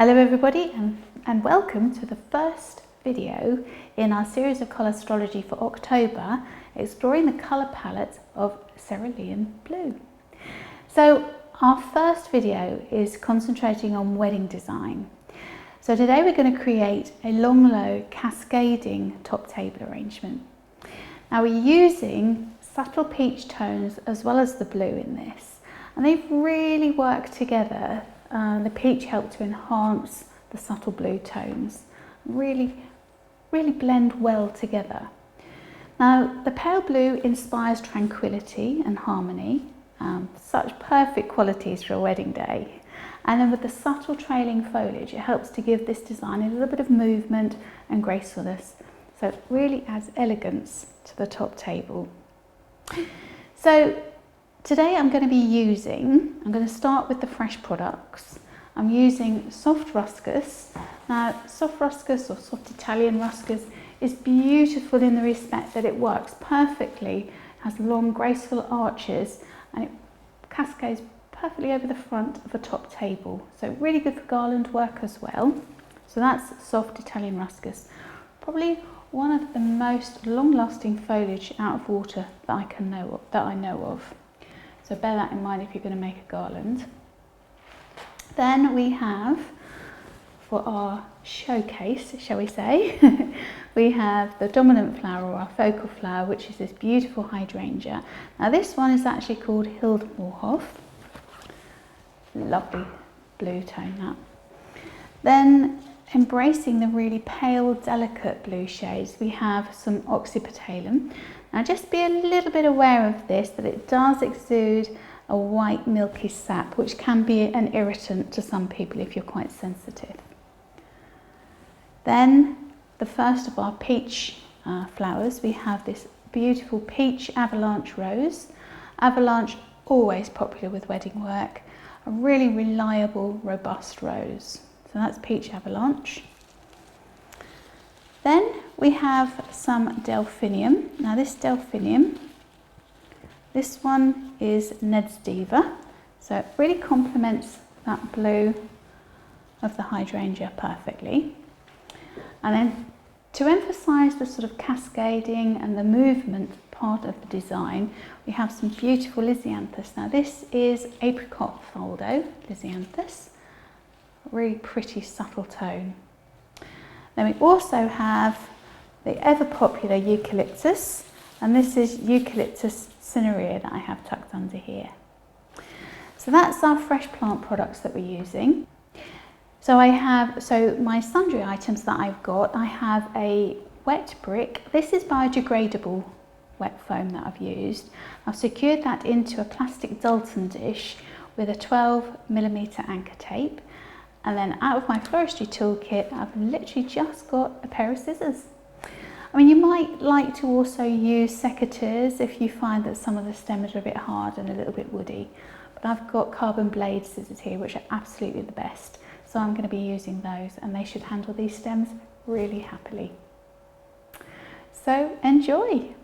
Hello everybody and welcome to the first video in our series of colour astrology for October, exploring the colour palette of cerulean blue. So our first video is concentrating on wedding design. So today we're going to create a long low cascading top table arrangement. Now we're using subtle peach tones as well as the blue in this, and they've really worked together. The peach helped to enhance the subtle blue tones, really blend well together. Now the pale blue inspires tranquility and harmony, such perfect qualities for a wedding day. And then with the subtle trailing foliage, it helps to give this design a little bit of movement and gracefulness, so it really adds elegance to the top table. So today I'm going to start with the fresh products. I'm using soft Ruscus. Now soft Ruscus or soft Italian Ruscus is beautiful in the respect that it works perfectly, has long graceful arches, and it cascades perfectly over the front of a top table. So really good for garland work as well. So that's soft Italian Ruscus. Probably one of the most long-lasting foliage out of water that I know of. So bear that in mind if you're going to make a garland. Then we have, for our showcase, shall we say, we have the dominant flower, or our focal flower, which is this beautiful hydrangea. Now this one is actually called Hilde Moorhof. Lovely blue tone that. Then embracing the really pale, delicate blue shades, we have some Oxypetalum. Now just be a little bit aware of this, that it does exude a white milky sap, which can be an irritant to some people if you're quite sensitive. Then the first of our peach flowers, we have this beautiful peach Avalanche rose. Avalanche, always popular with wedding work, a really reliable, robust rose. So that's peach Avalanche. Then we have some Delphinium. Now this Delphinium, this one is Neds Diever, so it really complements that blue of the hydrangea perfectly. And then to emphasize the sort of cascading and the movement part of the design, we have some beautiful Lizianthus. Now this is Apricot Falda, Lizianthus, really pretty subtle tone. Then we also have the ever popular Eucalyptus, and this is Eucalyptus Cinerea that I have tucked under here. So that's our fresh plant products that we're using. So my sundry items that I've got, I have a wet brick. This is biodegradable wet foam that I've used. I've secured that into a plastic Dalton dish with a 12mm anchor tape. And then out of my floristry toolkit, I've literally just got a pair of scissors. I mean, you might like to also use secateurs if you find that some of the stems are a bit hard and a little bit woody. But I've got carbon blade scissors here, which are absolutely the best. So I'm going to be using those, and they should handle these stems really happily. So enjoy!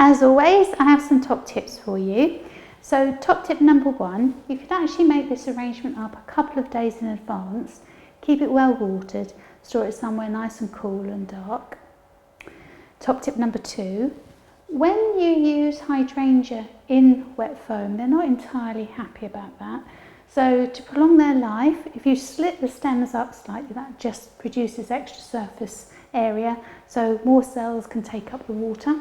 As always, I have some top tips for you. So top tip number 1, you can actually make this arrangement up a couple of days in advance. Keep it well watered, store it somewhere nice and cool and dark. Top tip number 2, when you use hydrangea in wet foam, they're not entirely happy about that. So to prolong their life, if you slit the stems up slightly, that just produces extra surface area, so more cells can take up the water,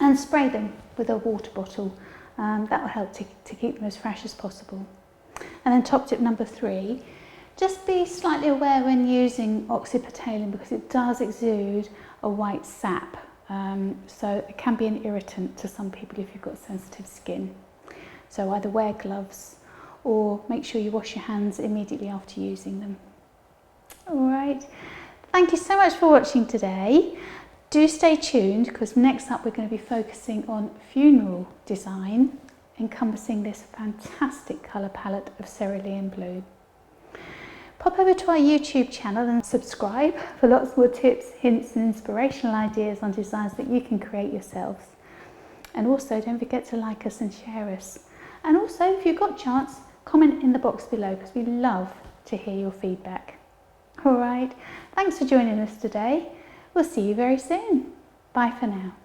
and spray them with a water bottle. That will help to keep them as fresh as possible. And then top tip number 3, just be slightly aware when using Oxypetalum because it does exude a white sap. So it can be an irritant to some people if you've got sensitive skin. So either wear gloves or make sure you wash your hands immediately after using them. All right, thank you so much for watching today. Do stay tuned because next up we're going to be focusing on funeral design, encompassing this fantastic colour palette of cerulean blue. Pop over to our YouTube channel and subscribe for lots more tips, hints and inspirational ideas on designs that you can create yourselves. And also don't forget to like us and share us. And also if you've got a chance, comment in the box below because we love to hear your feedback. All right, thanks for joining us today. We'll see you very soon. Bye for now.